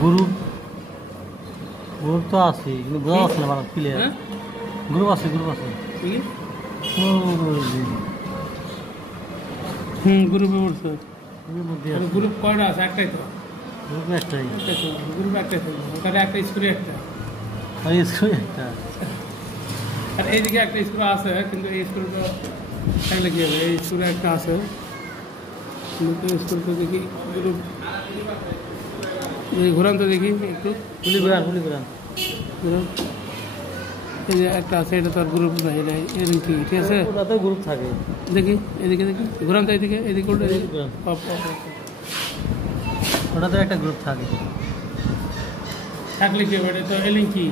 Group group তো আছে কিন্তু বোঝা যাচ্ছে না ভালো ক্লিয়ার। গ্রুপ আছে গ্রুপে পড়ছে। গ্রুপ কয়টা আছে? একটাই তো। গ্রুপ একটাই। গ্রুপ একটাই থাকবে, ওখানে একটা স্ক্রু একটা। স্ক্রু একটা। আর এইদিকে একটা স্ক্রু আছে, কিন্তু এই স্ক্রুটা থাকলে কি হবে? এই স্ক্রু একটা আছে, কিন্তু স্ক্রুটা দেখি গ্রুপ ঘুরান তো দেখি একটু। ঘুরান ঘুরান। এই যে একটা আছে, এটা তো আর গ্রুপ নাই, এটা এদিকে ঠিক আছে। ওটাতে গ্রুপ থাকে। দেখি এদিকে ঘুরান তো, এদিকে উল্টো ওটাতে একটা গ্রুপ থাকে। থাকলে কি হবে? এটা তো এলিং কি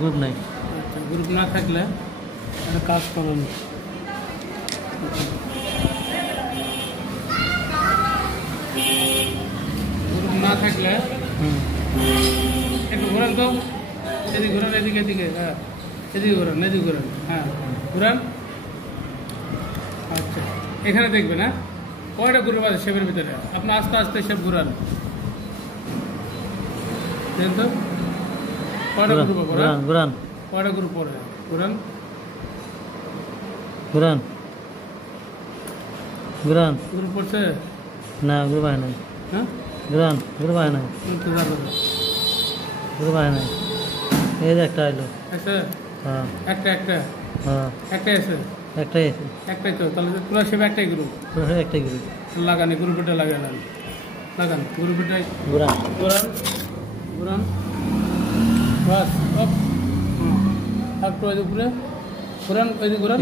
গ্রুপ নাই। আচ্ছা, গ্রুপ না থাকলে একটা কাজ করুন। গ্রুপ না থাকলে একটু ঘোরান তো, এদিকে ঘোরান, এদিকে হ্যাঁ, এদিকে ঘোরান হ্যাঁ, ঘোরান। আচ্ছা, এখানে দেখবেন। হ্যাঁ, কয়টা গ্রুপ আছে শেপের ভিতরে? আপনি আস্তে আস্তে শেপ ঘুরান, দেখেন তো কয়টা গ্রুপ ঘুরান। কয়টা গ্রুপ পড়ে? ঘুরান। গ্রুপ পড়ছে না, গ্রুপ হয় নাই। হ্যাঁ, গ্রুপ হয় নাই। এই যে একটা এলো। হ্যাঁ, একটাই আছে। একটাই তো, তাহলে পুরো শেপ একটাই গ্রুপ। একটাই গ্রুপ লাগান, গ্রুপটা লাগান গ্রুপটাই ঘুরান। বাস অফ। একটু ওই উপরে ঘুরান, ঘুরান।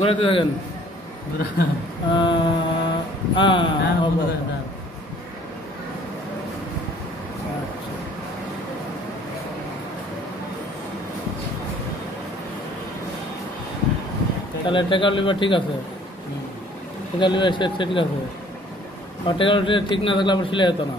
ঘুরাতে থাকেন। তাহলে টেকার লিভার ঠিক আছে, টেকার লিভার ঠিক আছে। আর টেকার ঠিক না থাকলে আবার সিলাই হতো না।